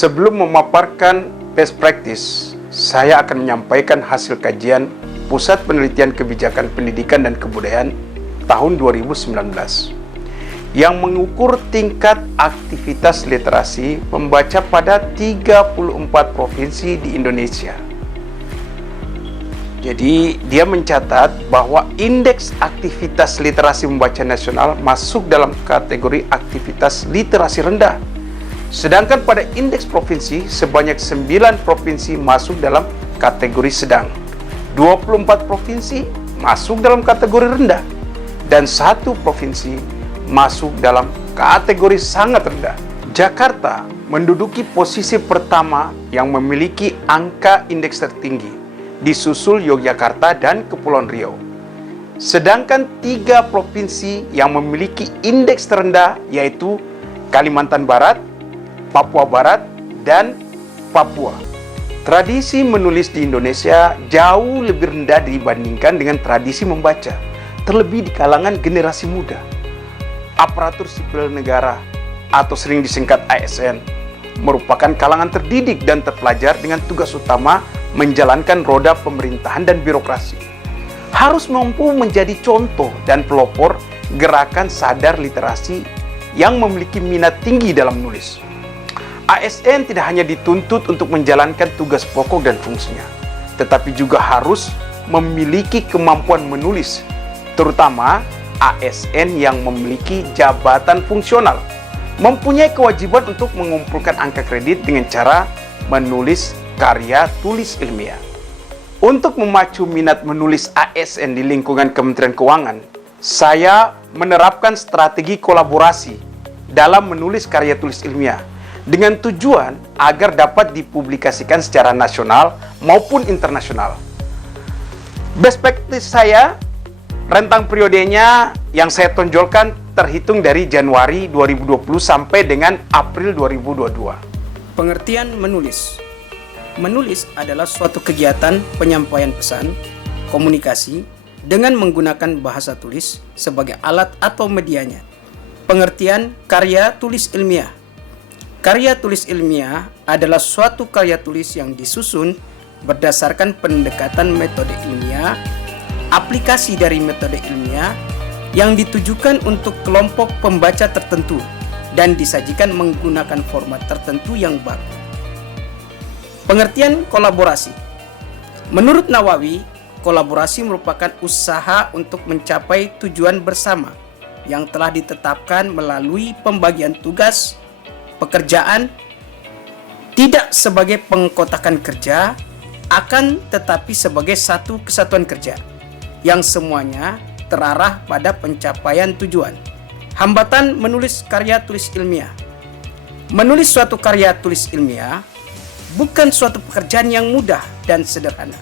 Sebelum memaparkan best practice, saya akan menyampaikan hasil kajian Pusat Penelitian Kebijakan Pendidikan dan Kebudayaan tahun 2019 yang mengukur tingkat aktivitas literasi membaca pada 34 provinsi di Indonesia. Jadi, dia mencatat bahwa indeks aktivitas literasi membaca nasional masuk dalam kategori aktivitas literasi rendah. Sedangkan pada indeks provinsi, sebanyak 9 provinsi masuk dalam kategori sedang, 24 provinsi masuk dalam kategori rendah, dan 1 provinsi masuk dalam kategori sangat rendah. Jakarta menduduki posisi pertama yang memiliki angka indeks tertinggi, disusul Yogyakarta dan Kepulauan Riau. Sedangkan 3 provinsi yang memiliki indeks terendah yaitu Kalimantan Barat, Papua Barat, dan Papua. Tradisi menulis di Indonesia jauh lebih rendah dibandingkan dengan tradisi membaca, terlebih di kalangan generasi muda. Aparatur sipil negara atau sering disingkat ASN merupakan kalangan terdidik dan terpelajar dengan tugas utama menjalankan roda pemerintahan dan birokrasi. Harus mampu menjadi contoh dan pelopor gerakan sadar literasi yang memiliki minat tinggi dalam menulis. ASN tidak hanya dituntut untuk menjalankan tugas pokok dan fungsinya, tetapi juga harus memiliki kemampuan menulis, terutama ASN yang memiliki jabatan fungsional, mempunyai kewajiban untuk mengumpulkan angka kredit dengan cara menulis karya tulis ilmiah. Untuk memacu minat menulis ASN di lingkungan Kementerian Keuangan, saya menerapkan strategi kolaborasi dalam menulis karya tulis ilmiah dengan tujuan agar dapat dipublikasikan secara nasional maupun internasional. Best practice saya, rentang periodenya yang saya tonjolkan terhitung dari Januari 2020 sampai dengan April 2022. Pengertian menulis. Menulis adalah suatu kegiatan penyampaian pesan, komunikasi dengan menggunakan bahasa tulis sebagai alat atau medianya. Pengertian karya tulis ilmiah. Karya tulis ilmiah adalah suatu karya tulis yang disusun berdasarkan pendekatan metode ilmiah, aplikasi dari metode ilmiah yang ditujukan untuk kelompok pembaca tertentu dan disajikan menggunakan format tertentu yang baku. Pengertian kolaborasi. Menurut Nawawi, kolaborasi merupakan usaha untuk mencapai tujuan bersama yang telah ditetapkan melalui pembagian tugas, pekerjaan, tidak sebagai pengkotakan kerja, akan tetapi sebagai satu kesatuan kerja, yang semuanya terarah pada pencapaian tujuan. Hambatan menulis karya tulis ilmiah. Menulis suatu karya tulis ilmiah bukan suatu pekerjaan yang mudah dan sederhana.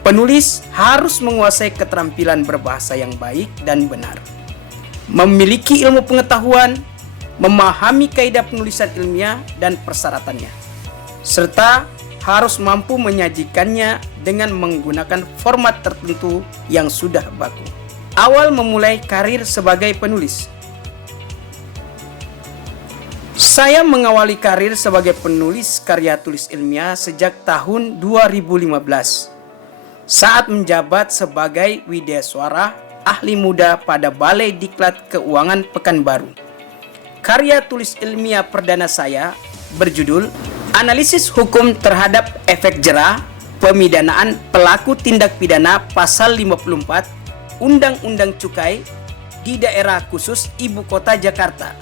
Penulis harus menguasai keterampilan berbahasa yang baik dan benar, memiliki ilmu pengetahuan, memahami kaidah penulisan ilmiah dan persyaratannya, serta harus mampu menyajikannya dengan menggunakan format tertentu yang sudah baku. Awal memulai karir sebagai penulis. Saya mengawali karir sebagai penulis karya tulis ilmiah sejak tahun 2015 saat menjabat sebagai widyaswara ahli muda pada Balai Diklat Keuangan Pekanbaru. Karya tulis ilmiah perdana saya berjudul Analisis Hukum Terhadap Efek Jera Pemidanaan Pelaku Tindak Pidana Pasal 54 Undang-Undang Cukai di Daerah Khusus Ibu Kota Jakarta,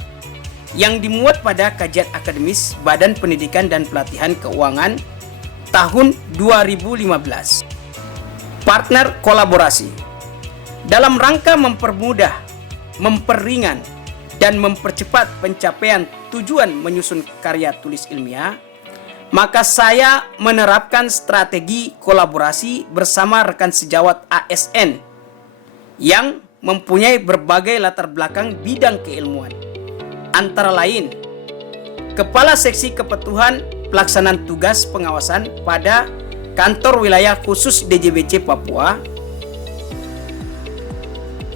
yang dimuat pada kajian akademis Badan Pendidikan dan Pelatihan Keuangan tahun 2015. Partner kolaborasi. Dalam rangka mempermudah, memperingan, dan mempercepat pencapaian tujuan menyusun karya tulis ilmiah, maka saya menerapkan strategi kolaborasi bersama rekan sejawat ASN yang mempunyai berbagai latar belakang bidang keilmuan. Antara lain, Kepala Seksi Kepatuhan Pelaksanaan Tugas Pengawasan pada Kantor Wilayah Khusus DJBC Papua.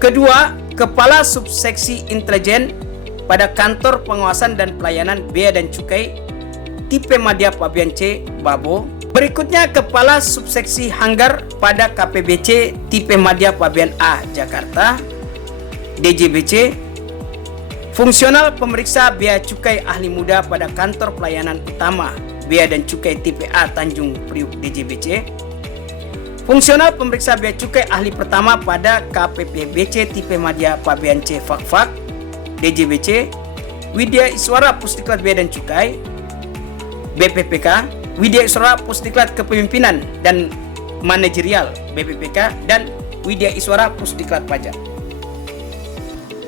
Kedua, Kepala Subseksi Intelijen pada Kantor Pengawasan dan Pelayanan Bea dan Cukai Tipe Madya Pabean C, Babo. Berikutnya Kepala Subseksi Hanggar pada KPBC Tipe Madya Pabean A, Jakarta, DJBC. Fungsional Pemeriksa Bea Cukai Ahli Muda pada Kantor Pelayanan Utama Bea dan Cukai Tipe A, Tanjung Priuk, DJBC. Fungsional Pemeriksa Bea Cukai Ahli Pertama pada KPPBC Tipe Madya Pabean C, Fakfak, DJBC. Widya Iswara Pusdiklat Bea dan Cukai, BPPK. Widya Iswara Pusdiklat Kepemimpinan dan Manajerial, BPPK, dan Widya Iswara Pusdiklat Pajak.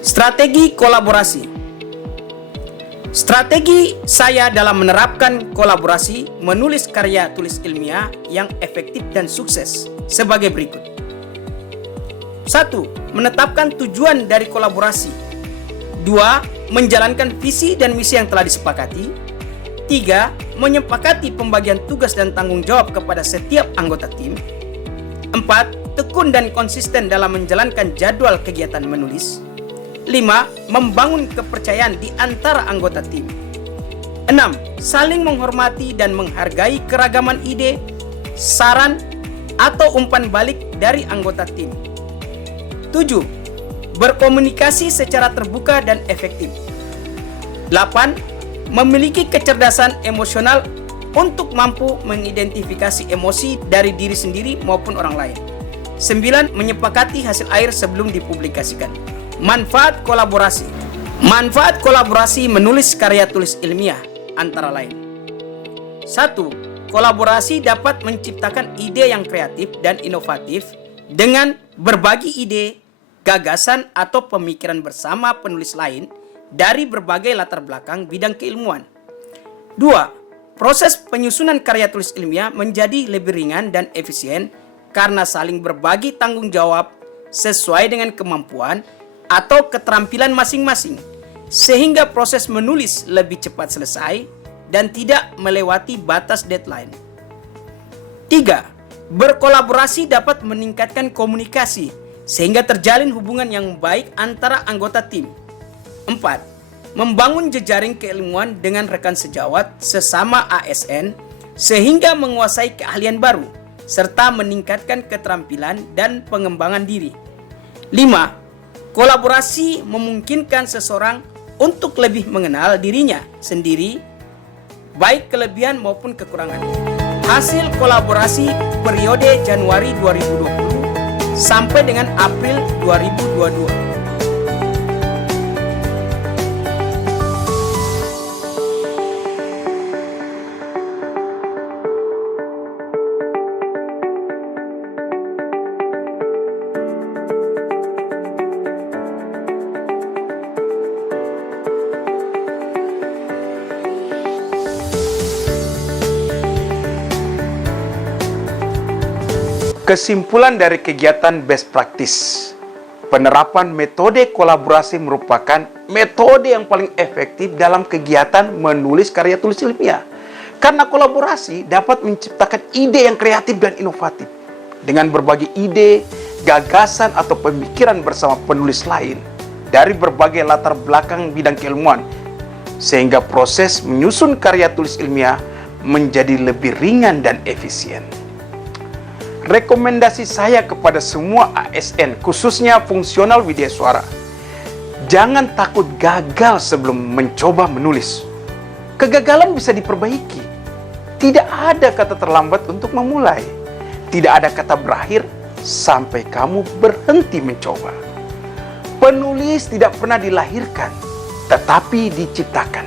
Strategi kolaborasi. Strategi saya dalam menerapkan kolaborasi menulis karya tulis ilmiah yang efektif dan sukses sebagai berikut. 1. Menetapkan tujuan dari kolaborasi. 2. Menjalankan visi dan misi yang telah disepakati. 3. Menyepakati pembagian tugas dan tanggung jawab kepada setiap anggota tim. 4. Tekun dan konsisten dalam menjalankan jadwal kegiatan menulis. 5. Membangun kepercayaan di antara anggota tim. 6. Saling menghormati dan menghargai keragaman ide, saran, atau umpan balik dari anggota tim. 7. Berkomunikasi secara terbuka dan efektif. 8. Memiliki kecerdasan emosional untuk mampu mengidentifikasi emosi dari diri sendiri maupun orang lain. 9. Menyepakati hasil akhir sebelum dipublikasikan. Manfaat kolaborasi. Manfaat kolaborasi menulis karya tulis ilmiah antara lain. 1. Kolaborasi dapat menciptakan ide yang kreatif dan inovatif dengan berbagi ide, gagasan atau pemikiran bersama penulis lain dari berbagai latar belakang bidang keilmuan. 2. Proses penyusunan karya tulis ilmiah menjadi lebih ringan dan efisien karena saling berbagi tanggung jawab sesuai dengan kemampuan atau keterampilan masing-masing, sehingga proses menulis lebih cepat selesai dan tidak melewati batas deadline. 3. Berkolaborasi dapat meningkatkan komunikasi sehingga terjalin hubungan yang baik antara anggota tim. 4. Membangun jejaring keilmuan dengan rekan sejawat sesama ASN sehingga menguasai keahlian baru serta meningkatkan keterampilan dan pengembangan diri. 5. Kolaborasi memungkinkan seseorang untuk lebih mengenal dirinya sendiri, baik kelebihan maupun kekurangan. Hasil kolaborasi periode Januari 2020 sampai dengan April 2022. Kesimpulan dari kegiatan best practice, penerapan metode kolaborasi merupakan metode yang paling efektif dalam kegiatan menulis karya tulis ilmiah. Karena kolaborasi dapat menciptakan ide yang kreatif dan inovatif dengan berbagi ide, gagasan atau pemikiran bersama penulis lain dari berbagai latar belakang bidang keilmuan, sehingga proses menyusun karya tulis ilmiah menjadi lebih ringan dan efisien. Rekomendasi saya kepada semua ASN, khususnya fungsional widya suara, jangan takut gagal sebelum mencoba menulis. Kegagalan bisa diperbaiki. Tidak ada kata terlambat untuk memulai. Tidak ada kata berakhir sampai kamu berhenti mencoba. Penulis tidak pernah dilahirkan, tetapi diciptakan.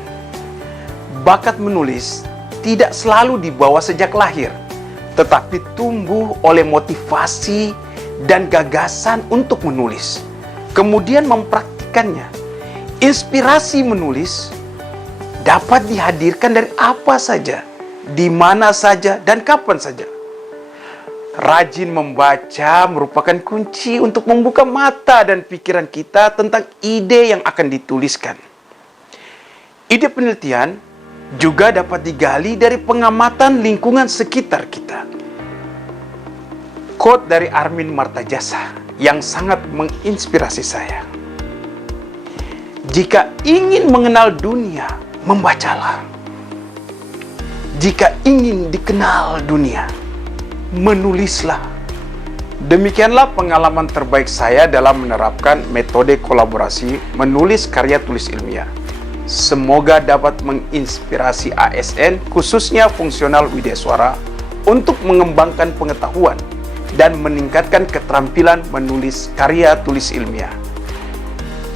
Bakat menulis tidak selalu dibawa sejak lahir, tetapi tumbuh oleh motivasi dan gagasan untuk menulis, kemudian mempraktikannya. Inspirasi menulis dapat dihadirkan dari apa saja, di mana saja, dan kapan saja. Rajin membaca merupakan kunci untuk membuka mata dan pikiran kita tentang ide yang akan dituliskan. Ide penelitian juga dapat digali dari pengamatan lingkungan sekitar kita. Quote dari Armin Martajasa yang sangat menginspirasi saya. Jika ingin mengenal dunia, membacalah. Jika ingin dikenal dunia, menulislah. Demikianlah pengalaman terbaik saya dalam menerapkan metode kolaborasi menulis karya tulis ilmiah. Semoga dapat menginspirasi ASN, khususnya fungsional Widya Suara, untuk mengembangkan pengetahuan dan meningkatkan keterampilan menulis karya tulis ilmiah.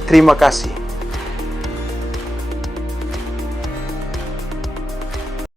Terima kasih.